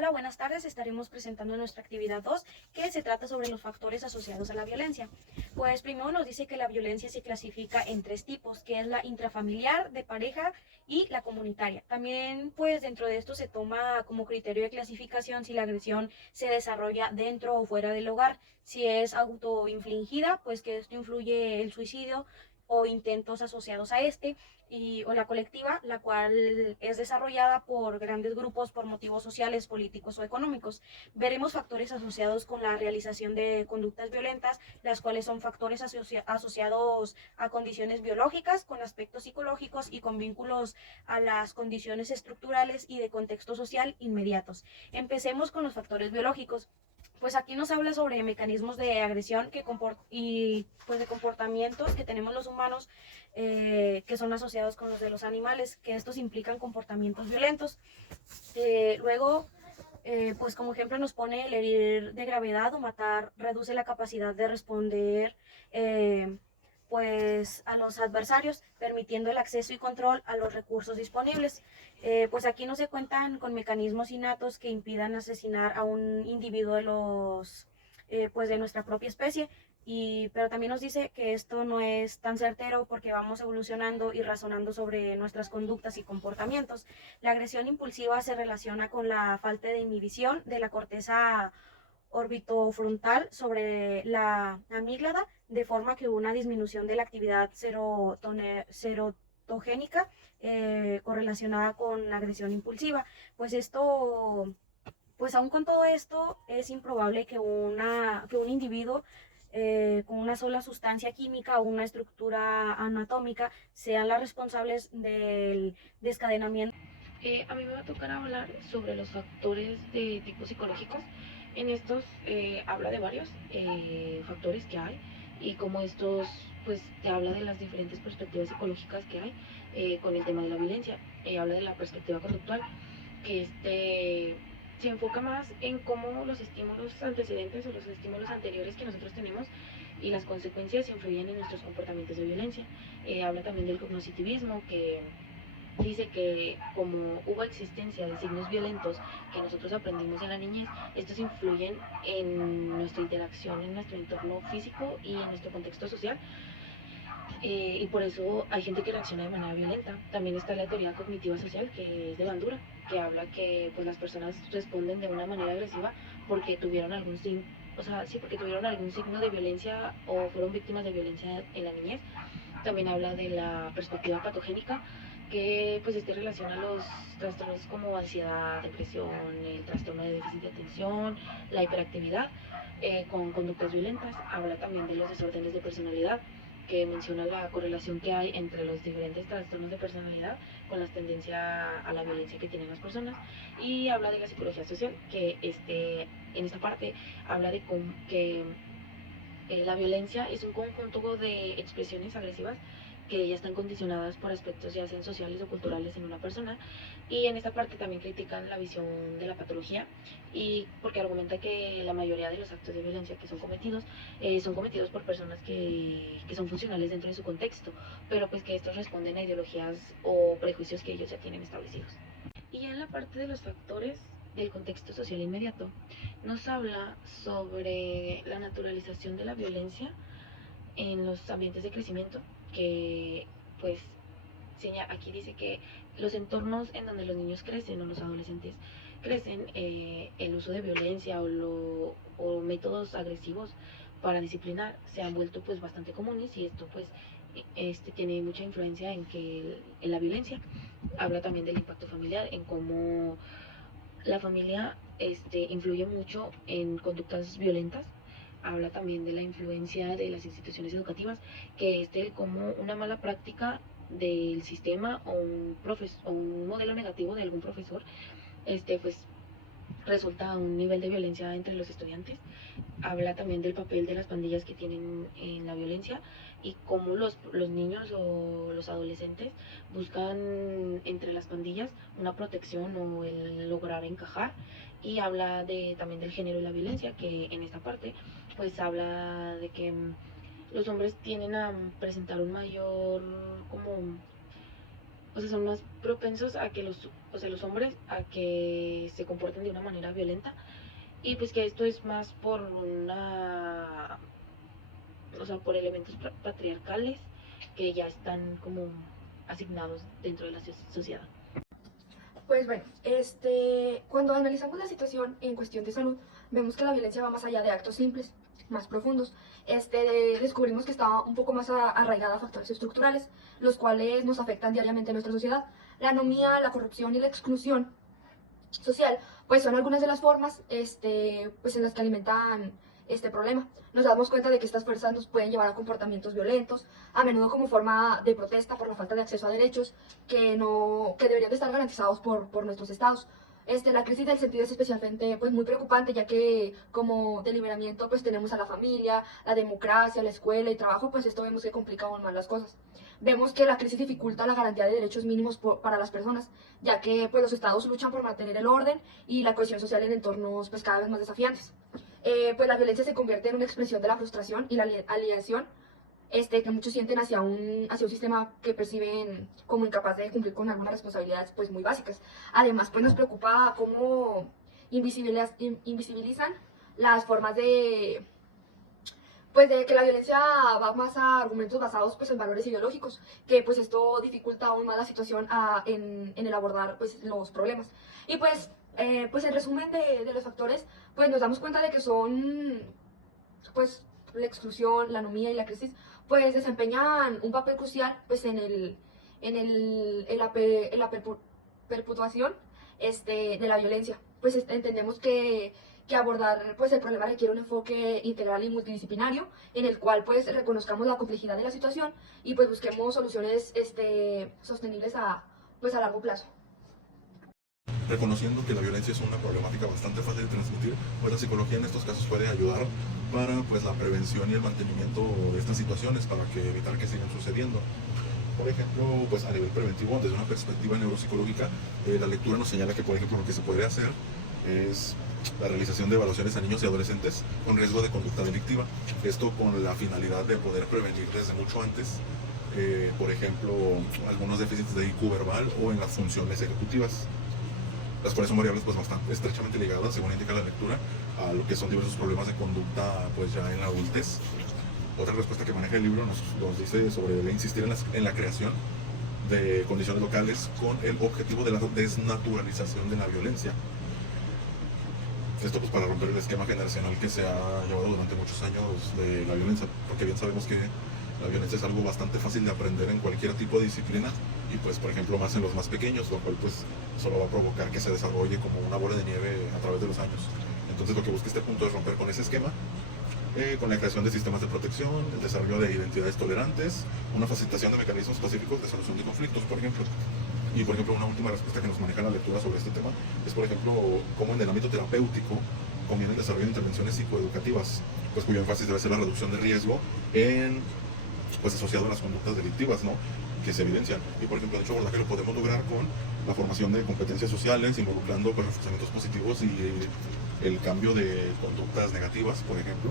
Hola, buenas tardes. Estaremos presentando nuestra actividad 2, que se trata sobre los factores asociados a la violencia. Pues primero nos dice que la violencia se clasifica en tres tipos, que es la intrafamiliar, de pareja y la comunitaria. También pues dentro de esto se toma como criterio de clasificación si la agresión se desarrolla dentro o fuera del hogar. Si es autoinfligida, pues que esto influye el suicidio o intentos asociados a este, o la colectiva, la cual es desarrollada por grandes grupos por motivos sociales, políticos o económicos. Veremos factores asociados con la realización de conductas violentas, las cuales son factores asociados a condiciones biológicas, con aspectos psicológicos y con vínculos a las condiciones estructurales y de contexto social inmediatos. Empecemos con los factores biológicos. Pues aquí nos habla sobre mecanismos de agresión y pues de comportamientos que tenemos los humanos, que son asociados con los de los animales, que estos implican comportamientos violentos. Luego, pues como ejemplo nos pone el herir de gravedad o matar reduce la capacidad de responder pues a los adversarios, permitiendo el acceso y control a los recursos disponibles. Pues aquí no se cuentan con mecanismos innatos que impidan asesinar a un individuo pues de nuestra propia especie, pero también nos dice que esto no es tan certero porque vamos evolucionando y razonando sobre nuestras conductas y comportamientos. La agresión impulsiva se relaciona con la falta de inhibición de la corteza orbitofrontal sobre la amígdala, de forma que una disminución de la actividad serotogénica correlacionada con agresión impulsiva. Pues aún con todo esto, es improbable que un individuo con una sola sustancia química o una estructura anatómica sean las responsables del descadenamiento. A mí me va a tocar hablar sobre los factores de tipo psicológicos. En estos habla de varios factores que hay y como estos pues te habla de las diferentes perspectivas psicológicas que hay con el tema de la violencia. Habla de la perspectiva conductual, que se enfoca más en cómo los estímulos antecedentes o los estímulos anteriores que nosotros tenemos y las consecuencias influyen en nuestros comportamientos de violencia. Habla también del cognitivismo, que dice que como hubo existencia de signos violentos que nosotros aprendimos en la niñez, estos influyen en nuestra interacción, en nuestro entorno físico y en nuestro contexto social. Y por eso hay gente que reacciona de manera violenta. También está la teoría cognitiva social, que es de Bandura, que habla que pues, las personas responden de una manera agresiva porque tuvieron algún signo, o sea, sí, porque tuvieron algún signo de violencia o fueron víctimas de violencia en la niñez. También habla de la perspectiva patogénica, que pues relaciona los trastornos como ansiedad, depresión, el trastorno de déficit de atención, la hiperactividad con conductas violentas. Habla también de los desórdenes de personalidad, que menciona la correlación que hay entre los diferentes trastornos de personalidad con la tendencia a la violencia que tienen las personas. Y habla de la psicología social, que en esta parte habla de que la violencia es un conjunto de expresiones agresivas que ya están condicionadas por aspectos ya sean sociales o culturales en una persona. Y en esta parte también critican la visión de la patología, y porque argumenta que la mayoría de los actos de violencia que son cometidos por personas que son funcionales dentro de su contexto, pero pues que estos responden a ideologías o prejuicios que ellos ya tienen establecidos. Y ya en la parte de los factores del contexto social inmediato, nos habla sobre la naturalización de la violencia en los ambientes de crecimiento, que pues aquí dice que los entornos en donde los niños crecen o los adolescentes crecen, el uso de violencia o métodos agresivos para disciplinar se han vuelto pues bastante comunes, y esto pues tiene mucha influencia en la violencia. Habla también del impacto familiar, en cómo la familia influye mucho en conductas violentas. Habla también de la influencia de las instituciones educativas, que como una mala práctica del sistema o un modelo negativo de algún profesor, pues resulta un nivel de violencia entre los estudiantes. Habla también del papel de las pandillas que tienen en la violencia y cómo los niños o los adolescentes buscan entre las pandillas una protección o el lograr encajar. Y habla también del género y la violencia, que en esta parte pues habla de que los hombres tienden a presentar un mayor como o sea, son más propensos a que los hombres a que se comporten de una manera violenta, y pues que esto es más por por elementos patriarcales que ya están como asignados dentro de la sociedad. Pues bueno, cuando analizamos la situación en cuestión de salud, vemos que la violencia va más allá de actos simples, más profundos. Descubrimos que está un poco más arraigada a factores estructurales, los cuales nos afectan diariamente en nuestra sociedad. La anomía, la corrupción y la exclusión social, pues son algunas de las formas pues en las que alimentan este problema. Nos damos cuenta de que estas fuerzas nos pueden llevar a comportamientos violentos, a menudo como forma de protesta por la falta de acceso a derechos que deberían de estar garantizados por nuestros estados. La crisis del sentido es especialmente pues, muy preocupante, ya que como deliberamiento pues tenemos a la familia, la democracia, la escuela y trabajo, pues esto vemos que complica aún más las cosas. Vemos que la crisis dificulta la garantía de derechos mínimos para las personas, ya que pues, los estados luchan por mantener el orden y la cohesión social en entornos pues, cada vez más desafiantes. Pues la violencia se convierte en una expresión de la frustración y la alienación que muchos sienten hacia un sistema que perciben como incapaz de cumplir con algunas responsabilidades pues muy básicas. Además, pues nos preocupa cómo invisibilizan las formas pues de que la violencia va más a argumentos basados pues en valores ideológicos, que pues esto dificulta aún más la situación en el abordar pues los problemas. Y pues en resumen de los factores, pues nos damos cuenta de que son pues la exclusión, la anomía y la crisis, pues desempeñan un papel crucial pues en la perpetuación de la violencia. Pues entendemos que abordar pues el problema requiere un enfoque integral y multidisciplinario en el cual pues reconozcamos la complejidad de la situación y pues busquemos soluciones sostenibles pues a largo plazo. Reconociendo que la violencia es una problemática bastante fácil de transmitir, pues la psicología en estos casos puede ayudar para pues la prevención y el mantenimiento de estas situaciones para que evitar que sigan sucediendo. Por ejemplo, pues a nivel preventivo, desde una perspectiva neuropsicológica, la lectura nos señala que, por ejemplo, lo que se podría hacer es la realización de evaluaciones a niños y adolescentes con riesgo de conducta delictiva. Esto con la finalidad de poder prevenir desde mucho antes, por ejemplo, algunos déficits de IQ verbal o en las funciones ejecutivas, las cuales son variables pues bastante estrechamente ligadas, según indica la lectura, a lo que son diversos problemas de conducta pues ya en la adultez. Otra respuesta que maneja el libro nos dice sobre insistir en la creación de condiciones locales con el objetivo de la desnaturalización de la violencia. Esto pues para romper el esquema generacional que se ha llevado durante muchos años de la violencia, porque bien sabemos que la violencia es algo bastante fácil de aprender en cualquier tipo de disciplina y pues por ejemplo más en los más pequeños, lo cual pues solo va a provocar que se desarrolle como una bola de nieve a través de los años. Entonces lo que busca este punto es romper con ese esquema, con la creación de sistemas de protección, el desarrollo de identidades tolerantes, una facilitación de mecanismos pacíficos de solución de conflictos, por ejemplo. Y por ejemplo una última respuesta que nos maneja la lectura sobre este tema es por ejemplo cómo en el ámbito terapéutico conviene el desarrollo de intervenciones psicoeducativas, pues cuyo énfasis debe ser la reducción de riesgo pues asociado a las conductas delictivas, ¿no?, que se evidencian. Y por ejemplo, de hecho, abordaje lo podemos lograr con la formación de competencias sociales, involucrando pues, reforzamientos positivos y el cambio de conductas negativas, por ejemplo.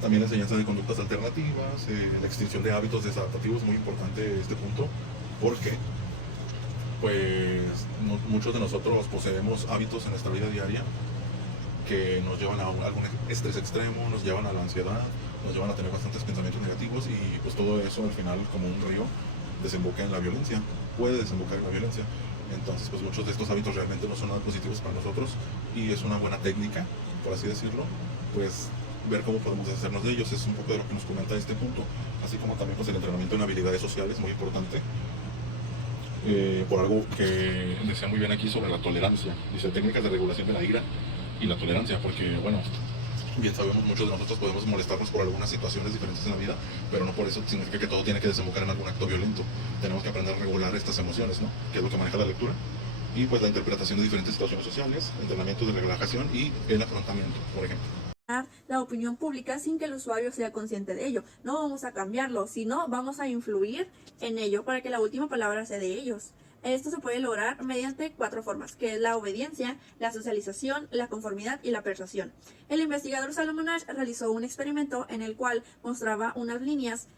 También la enseñanza de conductas alternativas, la extinción de hábitos desadaptativos, muy importante este punto, porque pues muchos de nosotros poseemos hábitos en nuestra vida diaria que nos llevan a algún estrés extremo, nos llevan a la ansiedad, nos llevan a tener bastantes pensamientos negativos y pues todo eso al final como un río desemboca en la violencia, puede desembocar en la violencia. Entonces pues muchos de estos hábitos realmente no son nada positivos para nosotros y es una buena técnica, por así decirlo, pues ver cómo podemos deshacernos de ellos. Es un poco de lo que nos comenta este punto, así como también pues el entrenamiento en habilidades sociales, muy importante. Por algo que decía muy bien aquí sobre la tolerancia, dice técnicas de regulación de la ira y la tolerancia, porque bueno, bien sabemos, muchos de nosotros podemos molestarnos por algunas situaciones diferentes en la vida, pero no por eso significa que todo tiene que desembocar en algún acto violento. Tenemos que aprender a regular estas emociones, ¿no?, que es lo que maneja la lectura, y pues la interpretación de diferentes situaciones sociales, entrenamiento de relajación y el afrontamiento, por ejemplo. La opinión pública sin que el usuario sea consciente de ello. No vamos a cambiarlo, sino vamos a influir en ello para que la última palabra sea de ellos. Esto se puede lograr mediante 4 formas, que es la obediencia, la socialización, la conformidad y la persuasión. El investigador Salomon Asch realizó un experimento en el cual mostraba unas líneas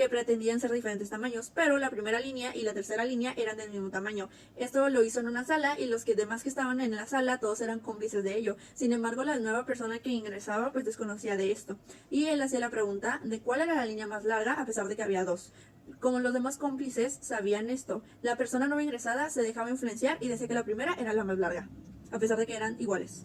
que pretendían ser de diferentes tamaños, pero la primera línea y la tercera línea eran del mismo tamaño. Esto lo hizo en una sala y los demás que estaban en la sala todos eran cómplices de ello. Sin embargo, la nueva persona que ingresaba pues desconocía de esto. Y él hacía la pregunta de cuál era la línea más larga a pesar de que había dos. Como los demás cómplices sabían esto, la persona nueva ingresada se dejaba influenciar y decía que la primera era la más larga, a pesar de que eran iguales.